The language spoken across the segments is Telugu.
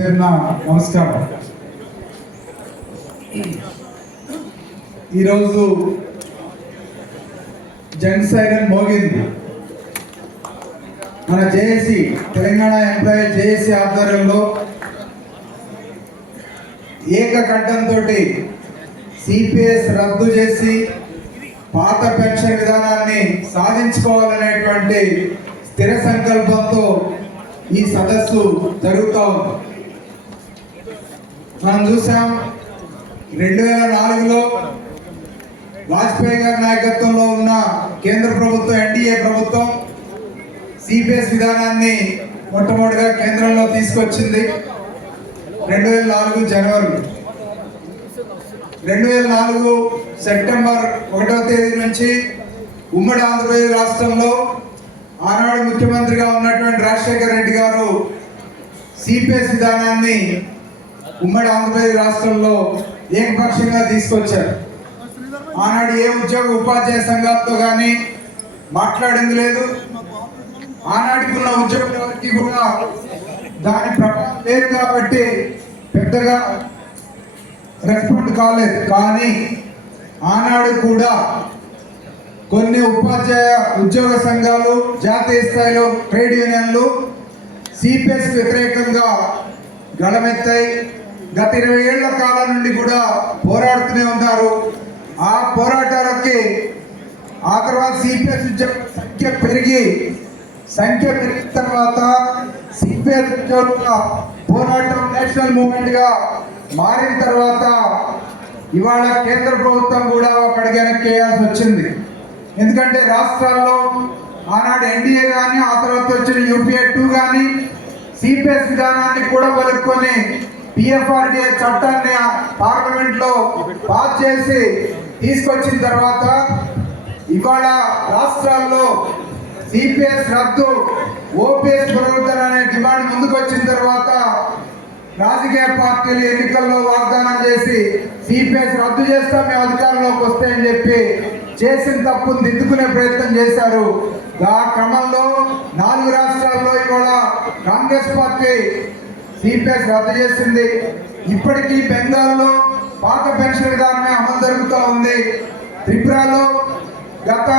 పేరున నమస్కారం. ఈరోజు జన్ సైరన్ మోగింది. మన జేఏసీ తెలంగాణ ఎంప్లాయీ జేఏసీ ఆధ్వర్యంలో ఏకకంఠంతో సిపిఎస్ రద్దు చేసి పాత పెన్షన్ విధానాన్ని సాధించుకోవాలనేటువంటి స్థిర సంకల్పంతో ఈ సదస్సు జరుగుతూ ఉంది. మనం చూసాం రెండు వేల నాలుగులో వాజ్పేయి గారి నాయకత్వంలో ఉన్న కేంద్ర ప్రభుత్వం ఎన్డీఏ ప్రభుత్వం సిపిఎస్ విధానాన్ని మొట్టమొదటిగా కేంద్రంలో తీసుకొచ్చింది రెండు వేల నాలుగు జనవరి. రెండు వేల నాలుగు సెప్టెంబర్ ఒకటవ తేదీ నుంచి ఉమ్మడి ఆంధ్రప్రదేశ్ రాష్ట్రంలో ఆనాడు ముఖ్యమంత్రిగా ఉన్నటువంటి రాజశేఖర రెడ్డి గారు సిపిఎస్ విధానాన్ని ఉమ్మడి ఆంధ్రప్రదేశ్ రాష్ట్రంలో ఏకపక్షంగా తీసుకొచ్చారు. ఆనాడు ఏ ఉద్యోగ ఉపాధ్యాయ సంఘాలతో కానీ మాట్లాడింది లేదు. ఆనాటికి ఉన్న ఉద్యోగుల వారికి కూడా దాని ప్రభావం లేదు కాబట్టి పెద్దగా రెస్పాండ్ కాలేదు. కానీ ఆనాడు కూడా కొన్ని ఉపాధ్యాయ ఉద్యోగ సంఘాలు జాతీయ స్థాయిలో ట్రేడ్ యూనియన్లు సిపిఎస్ వ్యతిరేకంగా గళమెత్తాయి. గత ఇరవై ఏళ్ళ కాలం నుండి కూడా పోరాడుతూనే ఉన్నారు. ఆ పోరాటాలకి ఆ తర్వాత సిపిఎస్ ఉద్యోగుల సంఖ్య పెరిగి సంఖ్య పెరిగిన తర్వాత సిపిఎస్ ఉద్యోగుల పోరాటం నేషనల్ మూమెంట్గా మారిన తర్వాత ఇవాళ కేంద్ర ప్రభుత్వం కూడా ఒక అడుగు వచ్చింది. ఎందుకంటే రాష్ట్రాల్లో ఆనాడు ఎన్డీఏ కానీ ఆ తర్వాత వచ్చిన యూపీఏ టూ కానీ సిపిఎస్ విధానాన్ని కూడా వలుక్కొని పిఎఫ్ఆర్డిఏ చట్టాన్ని పార్లమెంట్లో పాస్ చేసి తీసుకొచ్చిన తర్వాత ఇవాళ రాష్ట్రాల్లో సిపిఎస్ రద్దు ఓపీఎస్ పునరుద్ధరణ అనే డిమాండ్ ముందుకు వచ్చిన తర్వాత రాజకీయ పార్టీలు ఎన్నికల్లో వాగ్దానం చేసి సిపిఎస్ రద్దు చేస్తాం మేము అధికారంలోకి వస్తాయని చెప్పి చేసిన తప్పును దిద్దుకునే ప్రయత్నం చేశారు. ఆ క్రమంలో నాలుగు రాష్ట్రాల్లో ఇవాళ కాంగ్రెస్ పార్టీ సిపిఎస్ రద్దు చేసింది. ఇప్పటికీ బెంగాల్లో పాత పెన్షన్ విధానమే అమలు జరుగుతూ ఉంది. త్రిపురలో గత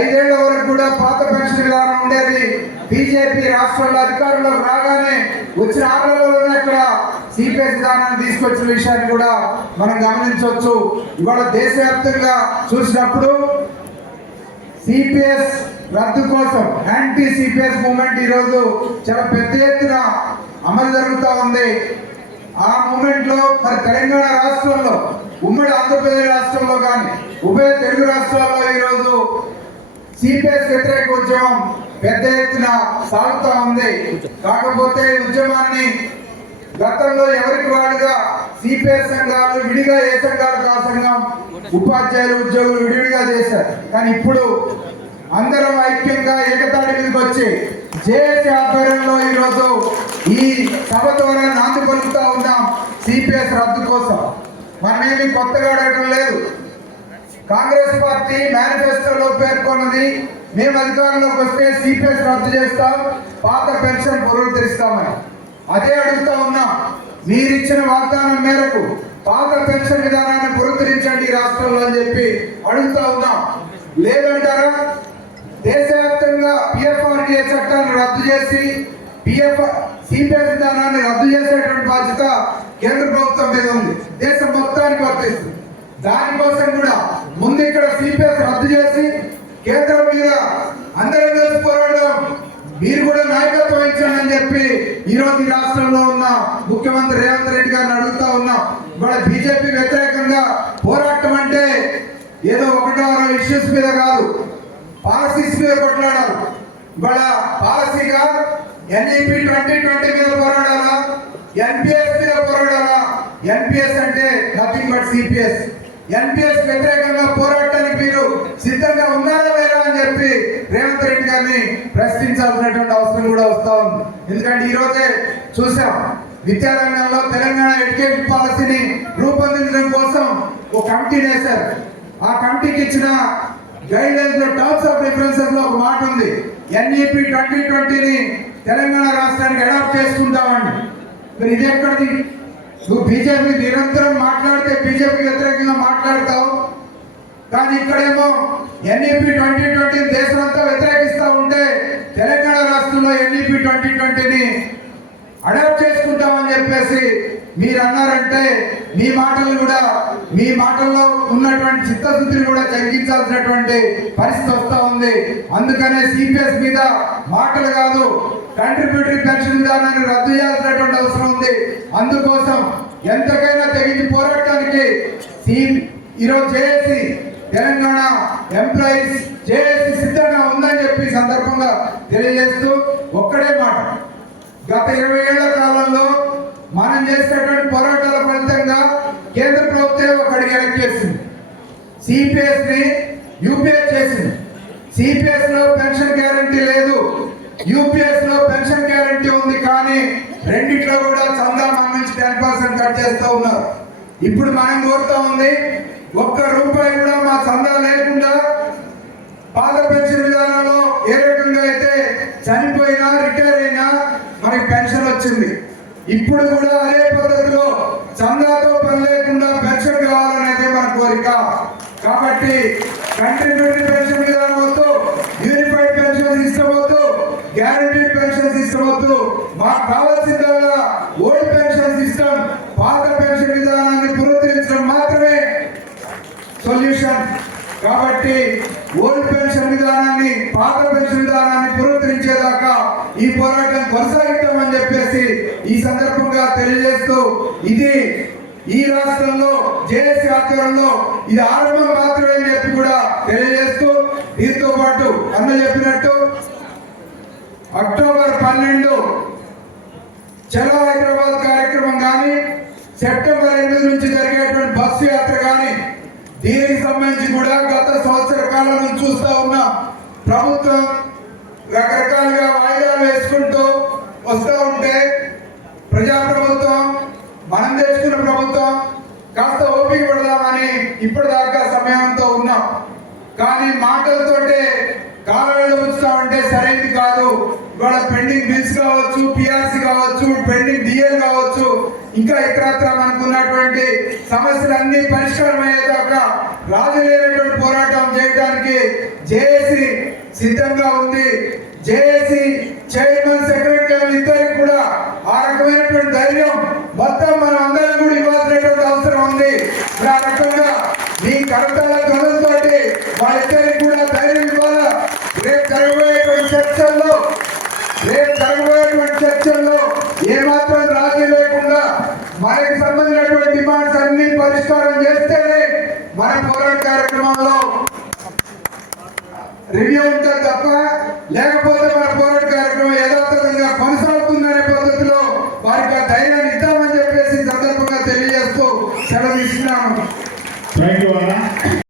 ఐదేళ్ళ వరకు కూడా పాత పెన్షన్ విధానం ఉండేది. బీజేపీ రాష్ట్రంలో అధికారంలో రాగానే వచ్చిన ఆటలలోనే అక్కడ సిపిఎస్ విధానాన్ని తీసుకొచ్చిన విషయాన్ని కూడా మనం గమనించవచ్చు. ఇవాళ దేశవ్యాప్తంగా చూసినప్పుడు సిపిఎస్ రద్దు కోసం యాంటీ సిపిఎస్ మూమెంట్ ఈరోజు చాలా పెద్ద ఎత్తున అమలు జరుగుతూ ఉంది. ఆ మూమెంట్లో మరి తెలంగాణ రాష్ట్రంలో ఉమ్మడి ఆంధ్రప్రదేశ్ రాష్ట్రంలో కానీ ఉభయ తెలుగు రాష్ట్రాల్లో ఈరోజు సిపిఎస్ వ్యతిరేక ఉద్యమం పెద్ద ఎత్తున సాగుతూ ఉంది. కాకపోతే ఉద్యమాన్ని గతంలో ఎవరికి వాడుగా సిపిఎస్ సంఘాలు విడిగా ఏ సంఘాలు కా సంఘం ఉపాధ్యాయులు ఉద్యోగులు విడివిడిగా చేశారు. కానీ ఇప్పుడు అందరం ఐక్యంగా ఏకతాటి మీదకి వచ్చి జేఏసీ ఆధ్వర్యంలో ఈరోజు ఈ సభ ద్వారా నాంది పలుకుతా ఉన్నాం సిపిఎస్ రద్దు కోసం. మనమేమి కొత్తగా అడగడం లేదు. కాంగ్రెస్ పార్టీ మేనిఫెస్టోలో పేర్కొన్నది మేము అధికారంలోకి వస్తే సిపిఎస్ రద్దు చేస్తాం పాత పెన్షన్ పునరుద్ధరిస్తామని. అదే అడుగుతా ఉన్నాం మీరిచ్చిన వాగ్దానం మేరకు పాత పెన్షన్ విధానాన్ని పునరుద్ధరించండి రాష్ట్రంలో అని చెప్పి అడుగుతా ఉన్నాం. లేదంటారా? దేశవ్యాప్తంగా పిఎఫ్ఆర్డిఏ చట్టాన్ని రద్దు చేసి పిఎఫ్ సిపిఎస్ విధానాన్ని రద్దు చేసేటువంటి బాధ్యత కేంద్ర ప్రభుత్వం మీద ఉంది. దేశం మొత్తానికి వర్తిస్తుంది. దానికోసం కూడా ముందు ఇక్కడ సిపిఎస్ రద్దు చేసి కేంద్రం మీద అందరం కలిసి పోరాడడం మీరు కూడా నాయకత్వం వహించండి అని చెప్పి ఈరోజు రాష్ట్రంలో ఉన్న ముఖ్యమంత్రి రేవంత్ రెడ్డి గారిని అడుగుతా ఉన్నాం. ఇవాళ బీజేపీ వ్యతిరేకంగా పోరాటం అంటే ఏదో ఒకటో ఇష్యూస్ మీద కాదు. పాలసీస్ మీద కొట్లాడాలి. ఇవాళ పాలసీగా ఎన్ఈపి ట్వంటీ ట్వంటీ మీద పోరాడాలా? ఎన్పిఎస్ మీద పోరాడాలా? ఎన్పిఎస్ అంటే నథింగ్ బట్ సిపిఎస్ ఎన్పిఎస్ వ్యతిరేకంగా పోరాటానికి మీరు సిద్ధంగా ఉన్నారా లేదా అని చెప్పి రేవంత్ రెడ్డి గారిని ప్రశ్నించాల్సినటువంటి అవసరం కూడా వస్తా ఉంది. ఎందుకంటే ఈ రోజే చూసాం విద్యారంగంలో తెలంగాణ ఎడ్యుకేషన్ పాలసీని రూపొందించడం కోసం ఒక కమిటీ వేశారు ఆ కమిటీకి ఇచ్చిన గైడ్ లైన్స్లో టర్మ్స్ ఆఫ్ రిఫరెన్సెస్లో ఒక మాట ఉంది. ఎన్ఈపి ట్వంటీ ట్వంటీని తెలంగాణ రాష్ట్రానికి అడాప్ట్ చేసుకుంటామండి. మరి ఇది ఎక్కడిది? నువ్వు బీజేపీ నిరంతరం మాట్లాడితే బీజేపీ వ్యతిరేకంగా మాట్లాడతావు. కానీ ఇక్కడేమో ఎన్ఈపి ట్వంటీ ట్వంటీ దేశమంతా వ్యతిరేకిస్తూ ఉంటే తెలంగాణ రాష్ట్రంలో ఎన్ఈపి ట్వంటీ ట్వంటీని అడాప్ట్ చేసుకుంటామని చెప్పేసి మీరు అన్నారంటే మీ మాటలు కూడా మీ మాటల్లో ఉన్నటువంటి చిత్తశుద్ధిని కూడా తగ్గించాల్సినటువంటి పరిస్థితి వస్తూ ఉంది. అందుకనే సిపిఎస్ మీద మాటలు కాదు కంట్రిబ్యూటరీ పెన్షన్ విధానాన్ని రద్దు చేయాల్సినటువంటి అవసరం ఉంది. అందుకోసం ఎంతకైనా తెగించి పోరాటానికి ఈరోజు చేసి తెలంగాణ ఎంప్లాయీస్ చేసి సిద్ధంగా ఉందని చెప్పి సందర్భంగా తెలియజేస్తూ ఒక్కడే మాట. గత ఇరవై ఏళ్ళ కాలం మనం చేసినటువంటి పోరాటాల ఫలితంగా కేంద్ర ప్రభుత్వం ఒకటి ఎలక్ట్ చేసింది సిపిఎస్ని యూపీఎస్ చేసింది. సిపిఎస్లో పెన్షన్ గ్యారంటీ లేదు. యూపీఎస్లో పెన్షన్ గ్యారంటీ ఉంది కానీ రెండిట్లో కూడా చందా మన టెన్ పర్సెంట్ కట్ చేస్తూ ఉన్నారు. ఇప్పుడు మనం కోరుతా ఉంది ఒక్క రూపాయి కూడా మా చందా లేకుండా పాత పెన్షన్ విధానంలో ఏ రకంగా అయితే చనిపోయినా రిటైర్ అయినా మనకి పెన్షన్ వచ్చింది. ఇప్పుడు కూడా అదే కంట్రిబ్యూటరీ పెన్షన్ విధానం వద్దు యూనిఫైడ్ పెన్షన్ సిస్టమ్ వద్దు గ్యారంటీడ్ పెన్షన్ సిస్టమ్ వద్దు మాకు కావాల్సిందల్లా ఓల్డ్ పెన్షన్ సిస్టమ్ పాత పెన్షన్ విధానాన్ని పునరుద్ధరించడం మాత్రమే సొల్యూషన్ కాబట్టి ఓల్డ్ పెన్షన్ విధానాన్ని పాత పెన్షన్ విధానాన్ని పునరుద్ధరించేదాకా ఈ పోరాటం కొనసాగిద్దామని చెప్పేసి ఈ సందర్భంగా తెలియజేస్తూ ఇది ఈ రాష్ట్రంలో జేఏసీ ఆధ్వర్యంలో ఇది ఆరంభం మాత్రమే అని చెప్పి కూడా తెలియజేస్తూ దీంతో పాటు అన్న చెప్పినట్టు అక్టోబర్ పన్నెండు చలో హైదరాబాద్ కార్యక్రమం కానీ సెప్టెంబర్ ఎనిమిది నుంచి జరిగేటువంటి బస్సు యాత్ర కానీ దీనికి సంబంధించి కూడా గత సంవత్సర కాలం నుంచి చూస్తూ ఉన్నాం ప్రభుత్వం రకరకాలుగా వాయిదాలు వేసుకుంటూ వస్తూ ఉంటే ప్రజా ప్రభుత్వం మనం తెచ్చుకున్న ప్రభుత్వం కాస్త ఓపిక పడదామని ఇప్పటిదాకా సమయంతో ఉన్నాం. కానీ మాటలతోటే కాలవేళ ఉంచుతామంటే సరైనది కాదు. ఇవాళ పెండింగ్ బిల్స్ కావచ్చు పిఆర్సి కావచ్చు పెండింగ్ డిఎల్ కావచ్చు ఇంకా ఇతరత్ర మనకు ఉన్నటువంటి సమస్యలన్నీ పరిష్కారం అయ్యేదాకా రాజు లేనటువంటి పోరాటం చేయడానికి జేఏసీ సిద్ధంగా ఉంది. జేఏసీ చైర్మన్ సెక్రటరీ ఇద్దరికి కూడా ఆ రకమైనటువంటి ధైర్యం మొత్తం మనం అందరం కూడా ఇవ్వాల్సినటువంటి అవసరం ఉంది. ఆ రకంగా మీ కరతాల ధ్వనులతోటి వాళ్ళిద్దరికి కూడా ధైర్యం ఇవ్వాలా రేపు జరగబోయేటువంటి చర్చల్లో రేపు జరగబోయేటువంటి చర్చల్లో ఏమాత్రం రాజీ లేకుండా మనకి సంబంధించినటువంటి డిమాండ్స్ అన్ని పరిష్కారం చేస్తేనే మన పోరాట కార్యక్రమంలో రివ్యూ ఉంటుంది తప్ప లేకపోతే మన